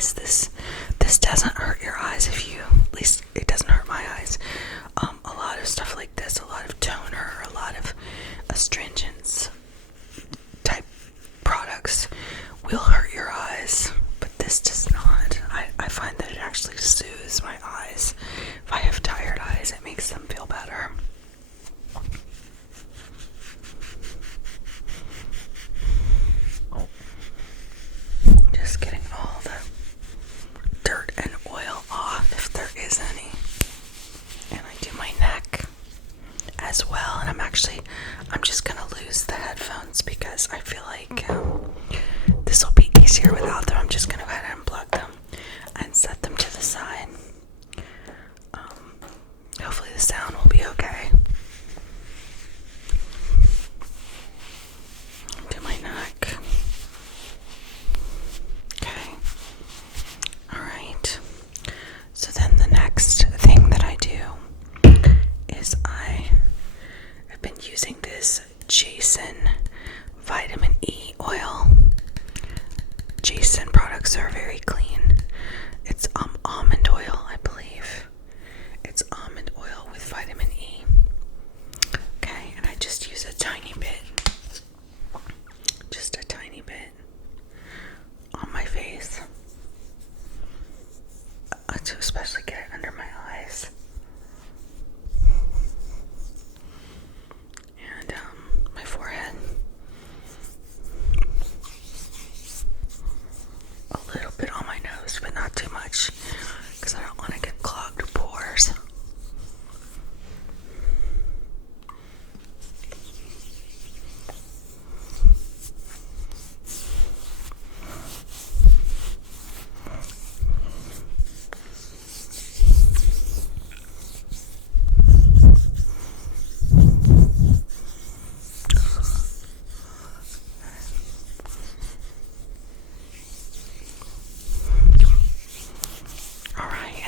eyes. This doesn't hurt your eyes at least it doesn't hurt my eyes. A lot of stuff like this, a lot of toner, a lot of astringents type products will hurt your eyes, but this does not. I find that it actually soothes my eyes. If I have tired eyes, it makes them feel better. Just getting all the dirt and oil off, if there is any. And I do my neck as well. And I'm just gonna lose the headphones because I feel like this will be easier without them. I'm just gonna go ahead and unplug them and set them to the side. Hopefully the sound will be okay. Do my neck. Okay. Alright. So then the next thing that I do is I have been using this Jason vitamin E oil. Jason products are very clean. It's almond oil, I believe. It's almond oil with vitamin E. Okay, and I just use a tiny bit. Just a tiny bit on my face. To especially get it under my eyes. And my forehead. A little bit on my nose, but not too much, because I don't want to get clogged pores.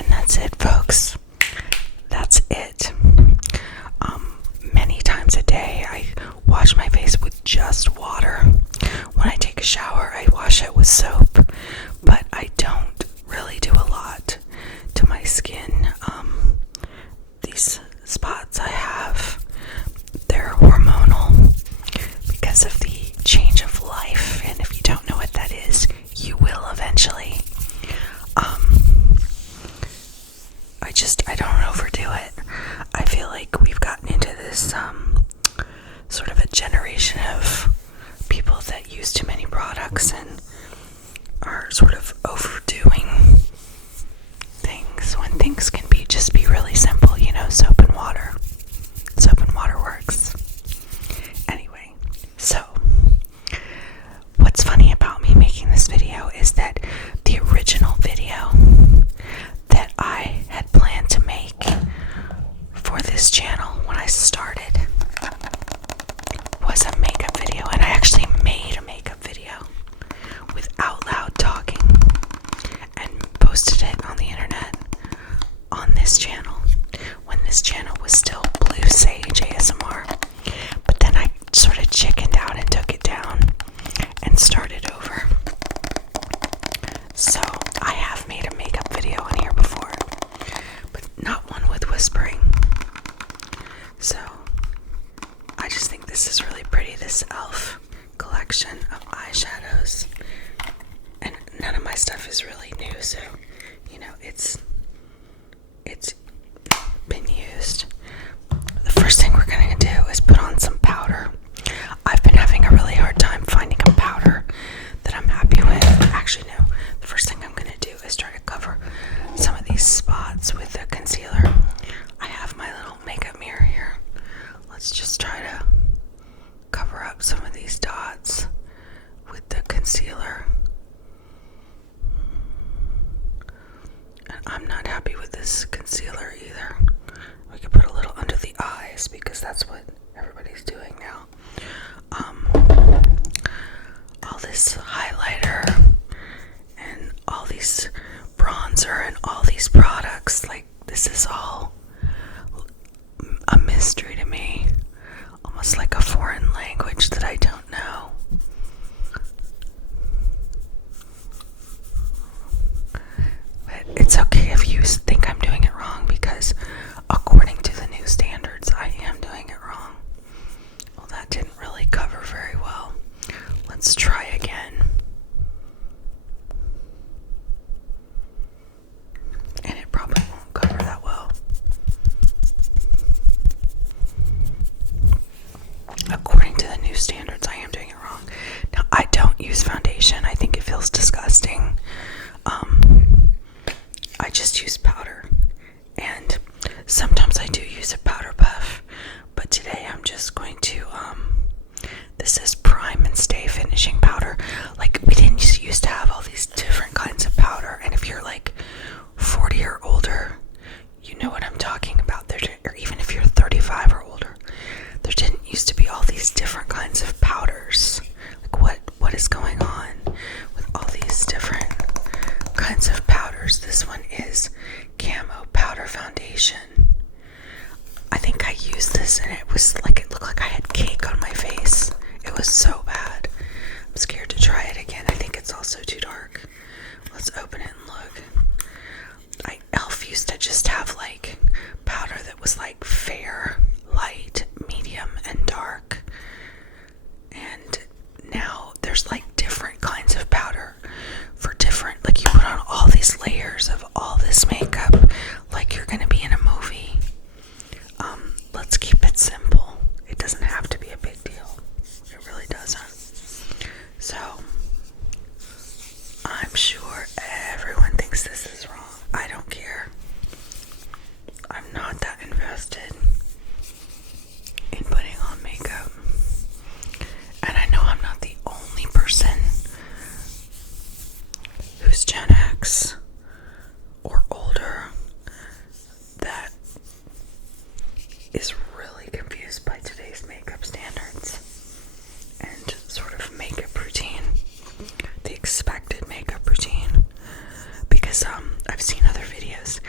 That's it, folks. That's it. Many times a day I wash my face with just water. When I take a shower, I wash it with soap, but I don't really do a lot to my skin. These spots I have, they're hormonal because of the change of life, and if you don't know what that is, you will eventually. I don't overdo it. I feel like we've gotten into this sort of a generation of people that use too many products and are sort of overdoing things when things can just be really simple, soap and water. Soap and water works. Anyway, so what's funny about me making this video is that the original video that I had planned to make for this channel when I started was a makeup video, and I actually made a makeup video with out loud talking and posted it on the internet on this channel when this channel was still Blue Sage ASMR. But then I sort of chickened out and took it down and started over. So I have made a makeup video on here before, but not one with whispering. So I just think this is really pretty, this e.l.f. collection of eyeshadows. And none of my stuff is really new, so it's been used. The first thing we're gonna do is put on some powder. I've been having a really hard time finding a powder that I'm happy with. Actually, no. The first thing I'm gonna do is try to cover some of these spots with the concealer. I have my little makeup mirror here. Let's just try to cover up some of these dots with the concealer. And I'm not happy with this concealer either. We could put a little under the eyes because that's what everybody's doing now. All this highlighter and all these bronzer and all these products, like, this is all a mystery to me, almost like a foreign language that I don't know. use foundation. I think it feels disgusting. I just use powder, and sometimes I do use a powder puff, but today I'm just going to, this is Prime and Stay Finishing Powder. Like, we didn't used to have all these different kinds of powder, and if you're like 40 or older, you know what I'm talking about. Or even if you're 35 or older, there didn't used to be all these different kinds of powders. Like, what is going on with all these different kinds of powders? This one is Camo Powder Foundation. I think I used this and it was like, it looked like I had cake on my face. It was so bad. I'm scared to try it again. I think it's also too dark. Let's open it and look. Elf used to just have like powder that was like fair, light, medium, and dark. And now there's like different kinds of powder for different, like you put on all these layers of all this makeup like you're gonna be in a movie. Let's keep it simple. It doesn't have to be a big deal. It really doesn't. So I'm sure everyone thinks this is wrong. I don't care. I'm not that invested in putting on makeup. And I know I'm not the only person who's Gen X or older that is really confused by today's makeup standards and sort of makeup routine, the expected makeup routine. Because I've seen other videos.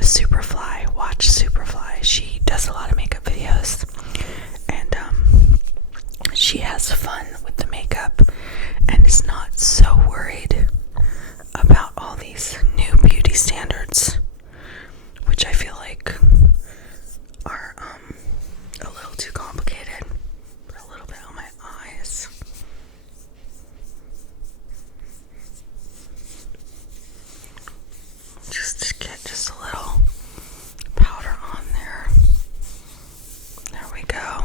Superfly, watch Superfly. She does a lot of makeup videos, and she has fun with the makeup and is not so worried about all these new beauty standards, which I feel like are a little too complicated. Put a little bit on my eyes. Just to get just a little powder on there. There we go.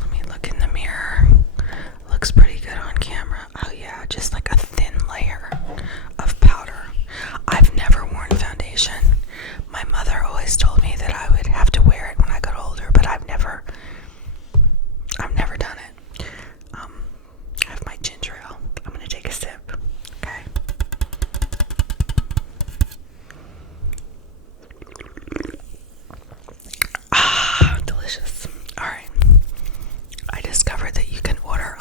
Let me look in the mirror. Looks pretty good on camera. Oh yeah, just like a thin layer of powder. I've never worn foundation. My mother always told me that I would have to wear it when I got older, but I've never done it. I have my ginger ale. I'm gonna take a sip. Okay. Delicious. Alright. I discovered that you can order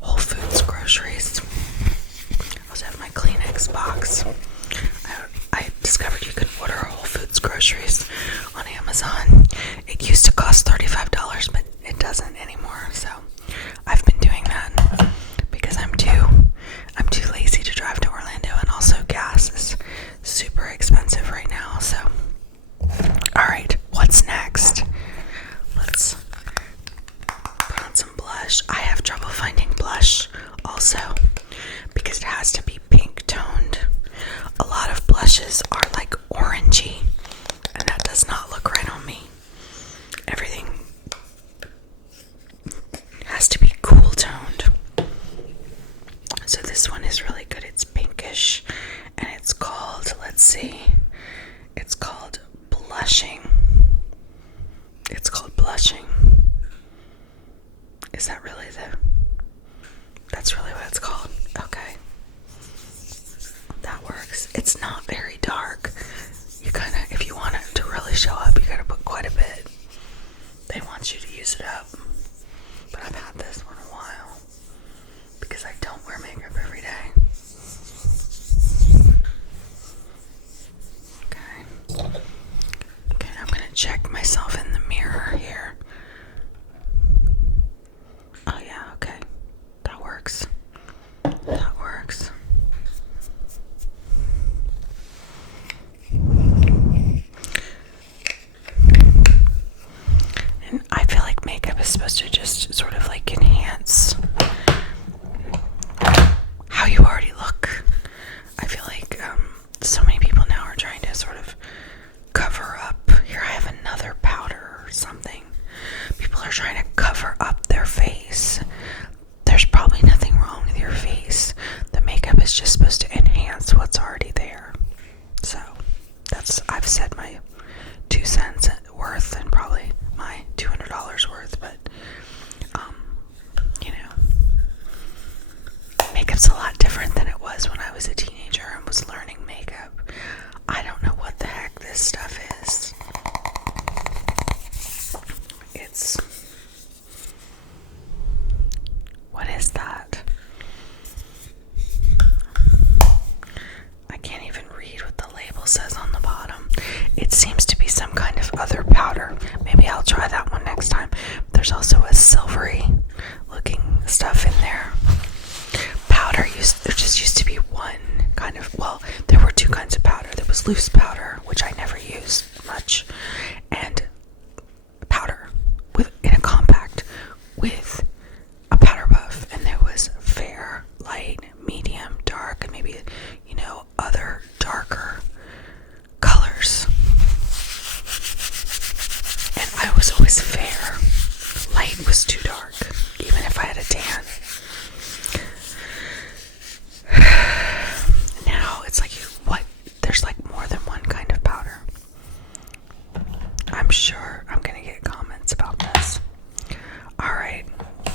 Whole Foods groceries. I also have my Kleenex box. I discovered you can order Whole Foods groceries on Amazon. It used to cost $35, but it doesn't anymore. So I've been doing that because I'm too lazy to drive to Orlando, and also gas is super expensive right now. So alright, what's next? Let's put on some blush. I have trouble finding blush also because it has to be pink toned. A lot of blushes are like orangey, and that does not look right on me. Everything has to be cool toned. So this one is really good. It's pinkish, and it's called, let's see, it's called Blushing. It's called Blushing. Is that really that's really what it's called? Okay. That works. It's not very dark. You kinda, if you want it to really show up, you gotta put quite a bit. They want you to use it up. But I've had this one a while because I don't wear makeup every day. Okay, I'm gonna check myself in the mirror here. Oh yeah, okay. That works. That works. And I feel like makeup is supposed loose powder, which I never use much, and powder in a compact with a powder puff, and there was fair, light, medium, dark, and maybe, other darker colors. And I was always fair. Light was too dark, even if I had a tan. Now it's like, there's like more than one kind of powder. I'm sure I'm gonna get comments about this. Alright,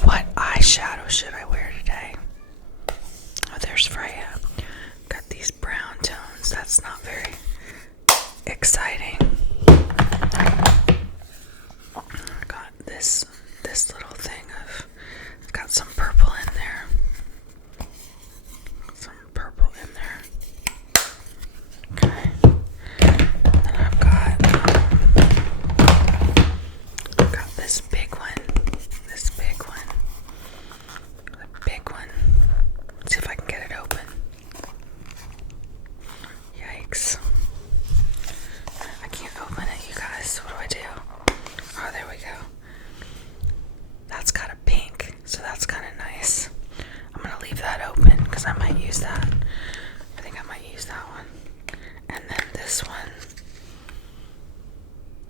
what eyeshadow should I wear today? Oh, there's Freya. Got these brown tones. That's not very exciting. I got this little thing I've got some purple in there. Some purple in there. Okay. Then I've got this big one. This big one. The big one. Let's see if I can get it open. Yikes. I can't open it, you guys. What do? Oh, there we go. That's got a pink, so that's kind of nice. I'm going to leave that open because I might use that. I think I might use that one. And then this one,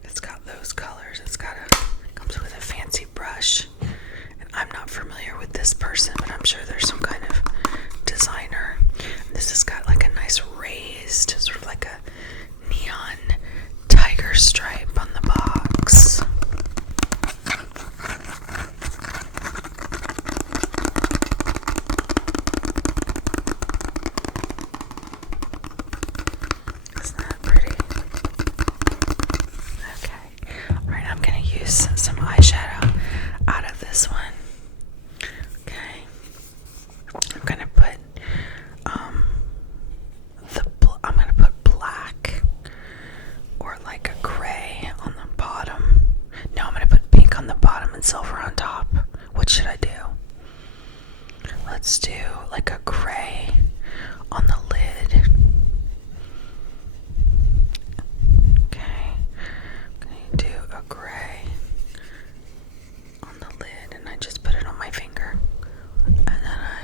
it's got those colors. Comes with a fancy brush. And I'm not familiar with this person, but I'm sure there's some kind of designer. This has got like a nice raised, sort of like a neon tiger stripe on the box. Isn't that pretty? Okay. Alright, I'm going to use some eyeshadow out of this one. Okay. I'm going to put black or like a gray on the bottom. No, I'm going to put pink on the bottom and silver on top. What should I do? Let's do like a gray on the lid. Okay. I'm going to do a gray on the lid, and I just put it on my finger. And then I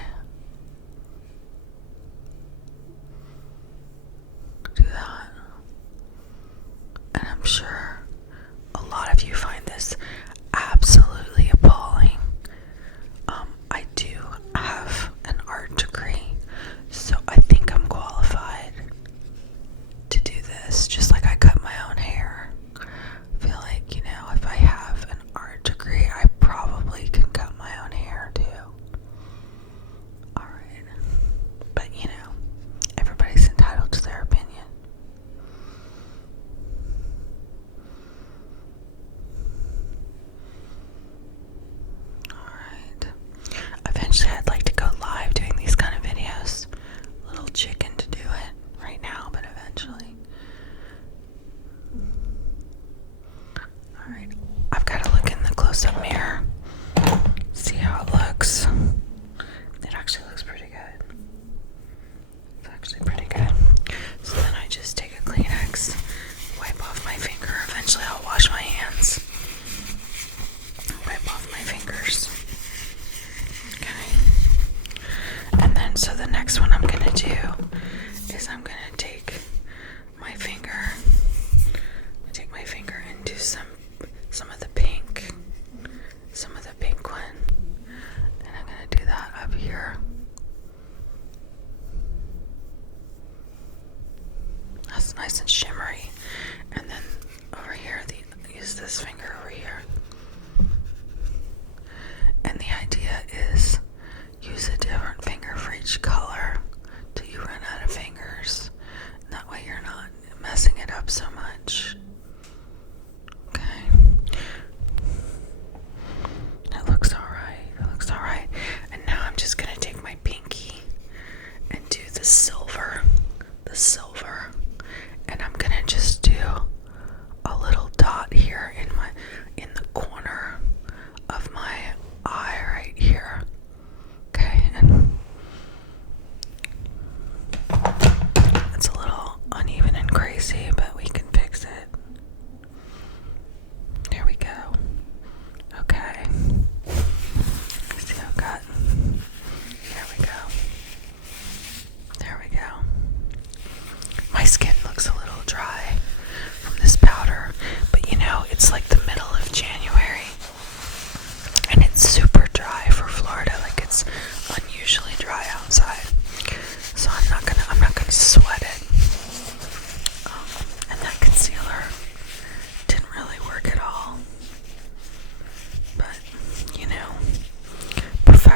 do that. And I'm sure a lot of you find this absolutely appalling. I do have an art degree, so I think I'm qualified to do this, just like I cut my own hair. I feel like, if I have an art degree, I probably can cut my own hair too. Alright. But, everybody's entitled to their opinion. Alright. Eventually I'd like to go live doing these kind of videos. A little chicken to do it right now, but eventually. Alright. I've got to look in the close-up mirror. See how it looks. It actually looks pretty good. It's actually pretty good. So then I just take a Kleenex, wipe off my finger. Eventually I'll wash my hands. Wipe off my fingers. Okay. And then, so the next one I'm going to do is I'm going to take my finger and do some of the pink. Some of the pink one. And I'm going to do that up here. That's nice and shimmery. And then over here, use this finger over here. And the idea is use a different finger for each color till you run out of fingers. And that way you're not messing it up so much. Okay. That looks alright. And now I'm just going to take my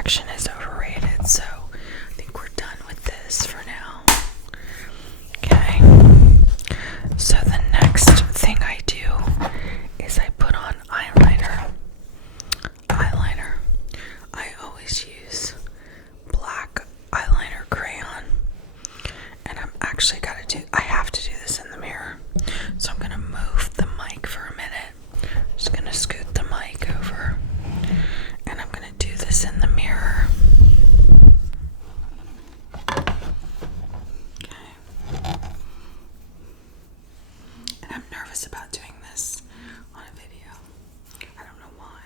perfection is overrated, so I think we're done with this for now. Okay. So the next thing I do is I put on eyeliner. I always use black eyeliner crayon, and I have to do this in the mirror. So I'm gonna move the mic for a minute. I'm just gonna scoot the mic over, and I'm gonna do this in the mirror. Okay. And I'm nervous about doing this on a video. I don't know why.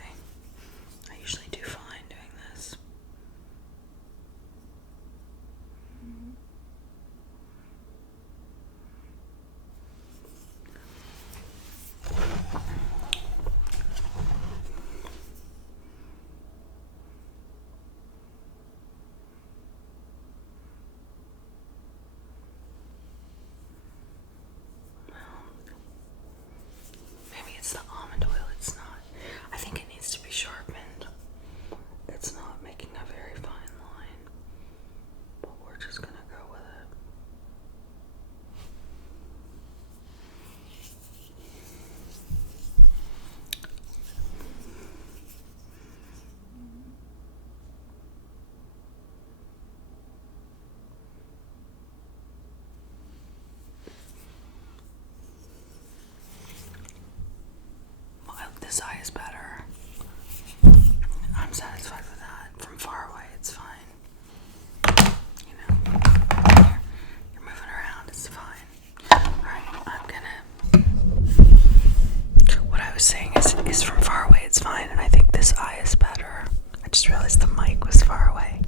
I usually do fine doing this. Maybe it's the almond oil. It's not. I think it needs to be sharpened. It's not making a very fine line, but we're just gonna go with it. This eye is better. I'm satisfied with that. From far away, it's fine. You know, you're moving around, it's fine. Alright, what I was saying is from far away, it's fine, and I think this eye is better. I just realized the mic was far away.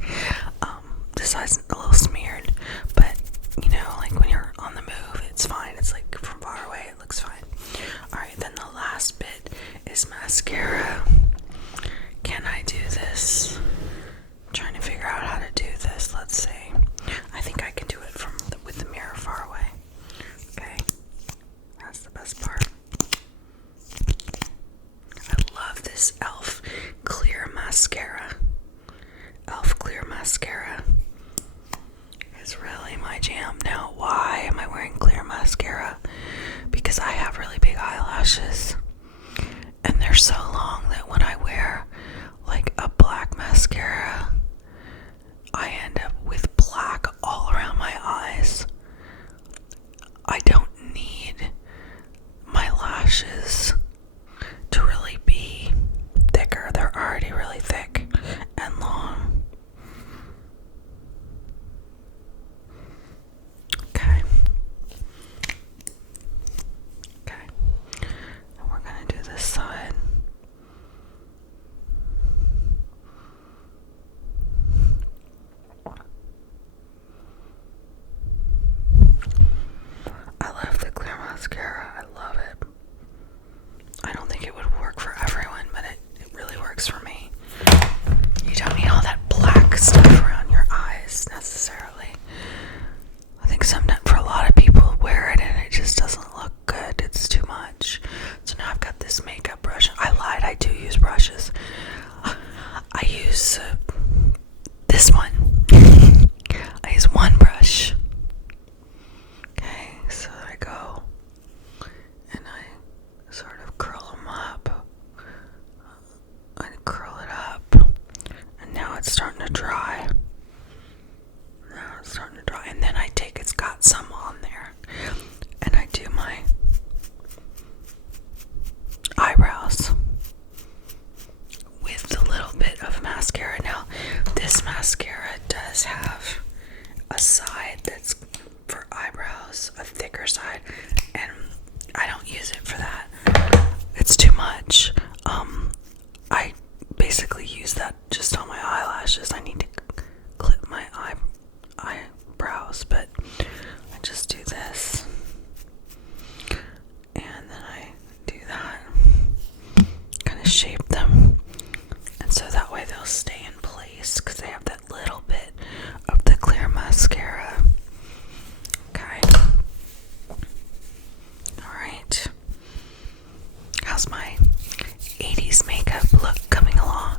This eye's a little smeared, but you know, like when you're on the move, it's fine. It's like from far away, it looks fine. Alright, then the last bit is mascara. Can I do this? I'm trying to figure out how to do this. Let's see. I think I can do it with the mirror far away. Okay, that's the best part. I love this e.l.f. clear mascara. e.l.f. clear mascara is really my jam. Now, why am I wearing clear mascara? Because I have really big eyelashes, and they're so long that when I wear like a black mascara, I end up with black all around my eyes. I don't need my lashes to really be thicker. They're already really thick and long. Okay. And we're gonna do this side. I love the clear mascara. I love it. I don't think it would work for everyone, but it really works for me. You don't need all that black stuff around your eyes necessarily. I think sometimes for a lot of people wear it and it just doesn't look good. It's too much. So now I've got this makeup brush. I lied, I do use brushes. I use this one. I use one brush. Okay, so I go and I sort of curl them up. I curl it up, and now it's starting to dry. And then it's got some on there, and I do my eyebrows with a little bit of mascara. Now, this mascara does have a side that's for eyebrows, a thicker side, and I don't use it for that. It's too much. I basically use that just on my eyelashes. I need to clip my eyebrows, but I just do this, and then I do that, kind of shape them, and so that way they'll stay in place because they have that little bit of the clear mascara. Okay. Alright. How's my 80s makeup look coming along?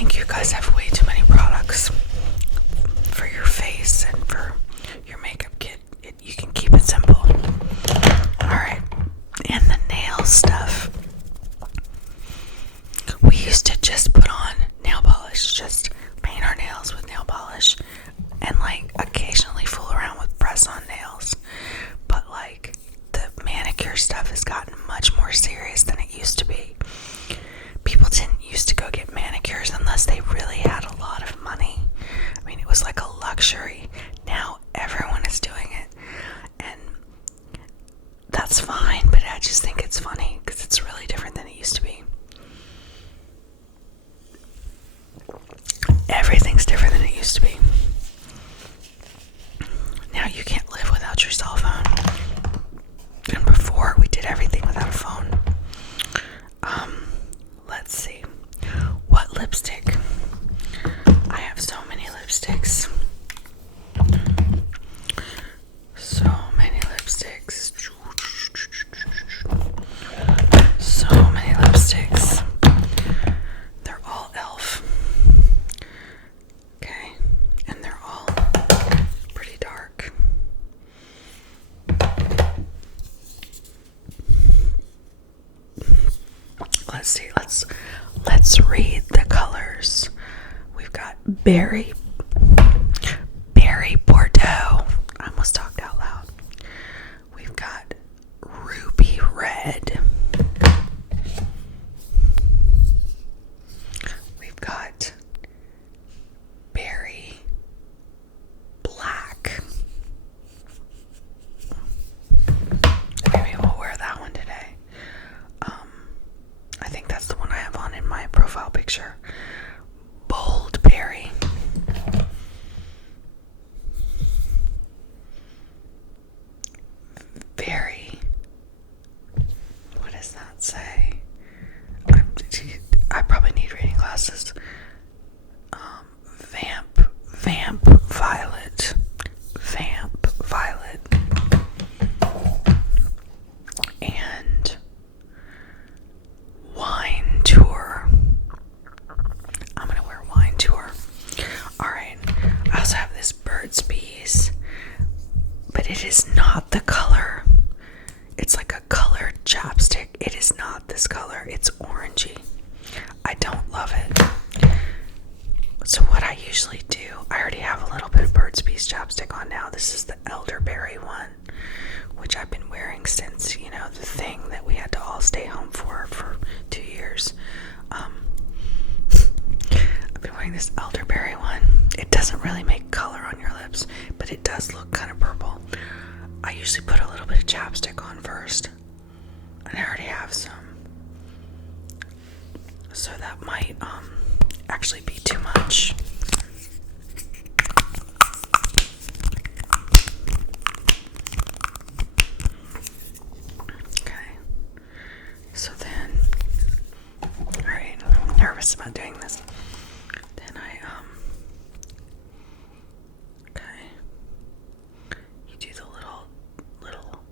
think you guys have way too many products for your face and for your makeup kit. You can keep it simple. Alright, and the nail stuff. We used to just put on nail polish, just paint our nails with nail polish, and like occasionally fool around with press-on nails. But like the manicure stuff has gotten much more serious than it used to be. People didn't used to go get manicures unless they really had a lot of money. I mean, it was like a luxury. Now everyone is doing it, and that's fine, but I just think it's funny because it's really different than it used to be. Everything's different than it used to be. Now you can't live without your cell phone. And before, we did everything without a phone. Let's see. What lipstick? I have so many lipsticks. So many lipsticks. So many lipsticks. They're all e.l.f. Okay. And they're all pretty dark. Let's see. Let's read the colors. We've got berry Bordeaux. I almost talked out loud. We've got ruby red. We've got berry black. Maybe we'll wear that one today. I think that's the one I have on in my profile picture. Bold berry. Very. What does that say? I probably need reading glasses. Vamp violet. Vamp violet. And wine tour. I'm gonna wear wine tour. Alright. I also have this Burt's Bees, but it is not the color. It's like a colored chapstick. It is not this color. It's orangey. I don't love it. So what I usually do, I already have a little bit of Burt's Bees chapstick on now. This is the elderberry one, which I've been wearing since, the thing that we had to all stay home for 2 years. I've been wearing this elderberry one. It doesn't really make color on your lips, but it does look kind of purple. I usually put a little bit of chapstick on first, and I already have some. So that might actually be too much. Okay. So then, alright, I'm nervous about doing this. Then okay. You do the little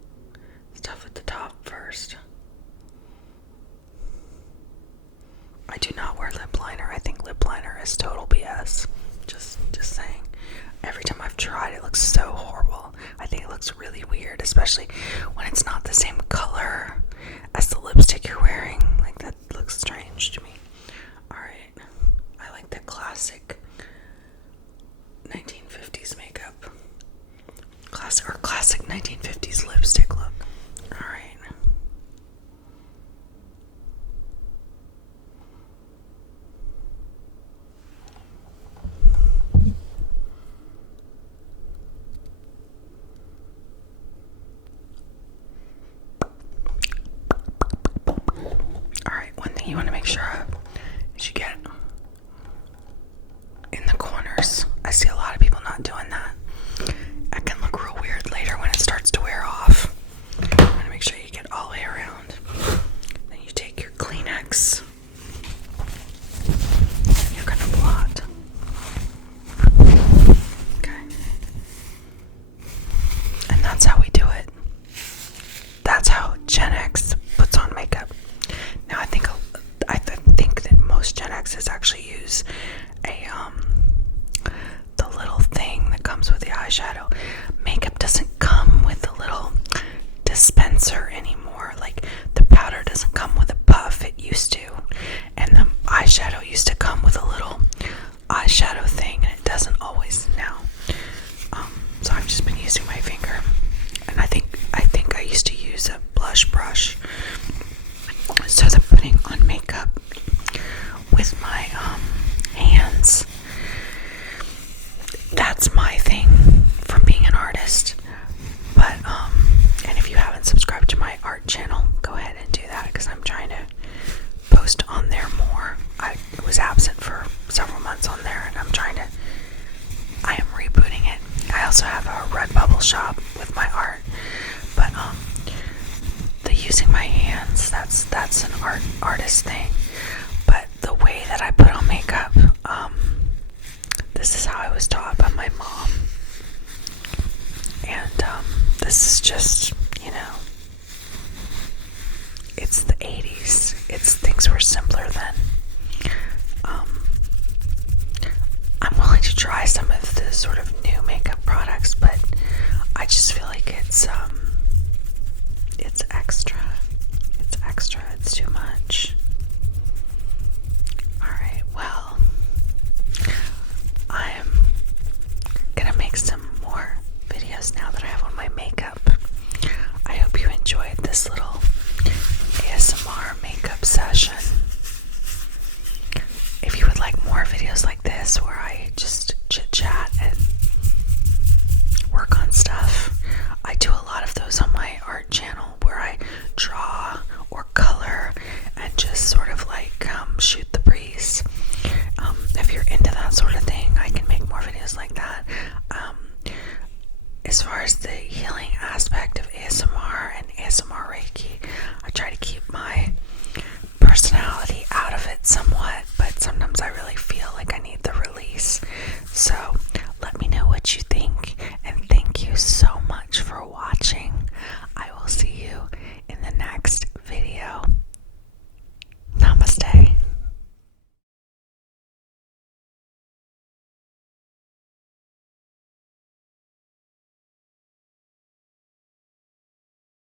stuff at the top first. I do not wear lip liner. I think lip liner is total BS. Just saying. Every time I've tried, it looks so horrible. I think it looks really weird, especially when it's not the same color as the lipstick you're wearing. Like, that looks strange to me. Alright. I like the classic 1950s makeup. Classic 1950s lipstick look. Alright. Alright, one thing you want to make sure of is you get in the corners. I see a lot of people not doing that. It can look real weird later when it starts to wear off. You want to make sure you get all the way around. Then you take your Kleenex. And you're going to blot. Okay. And that's how we do it. That's how GenX puts on makeup. Now I think that most Gen X's is actually use a the little thing that comes with the eyeshadow. Makeup doesn't come with a little dispenser anymore. Like, the powder doesn't come with a puff, it used to, and the eyeshadow used to come with a little eyeshadow thing, and it doesn't always now. So I've just been using my finger, and I think I used to use a blush brush. So the putting on makeup with my hands, that's my thing from being an artist. But and if you haven't subscribed to my art channel, go ahead and do that, because I'm trying to post on there more. I was absent for several months on there, and I am rebooting it. I also have a Redbubble shop with my art, but the using my hands, that's an artist thing. But the way that I put on makeup, this is how I was taught by my mom, and this is just, it's the 80s. Things were simpler then. I'm willing to try some of the sort of new makeup products, but I just feel like it's extra. It's too much. Alright, well, I am gonna make some more videos now that I have on my makeup. I hope you enjoyed this little ASMR makeup session. If you would like more videos like this where I just chit chat and work on stuff, I do a lot of those on my art channel where I draw or color and just sort of like shoot the breeze. If you're into that sort of thing, I can make more videos like that. As far as the healing aspect of ASMR and ASMR Reiki, I try to keep my personality out of it somewhat, but sometimes I really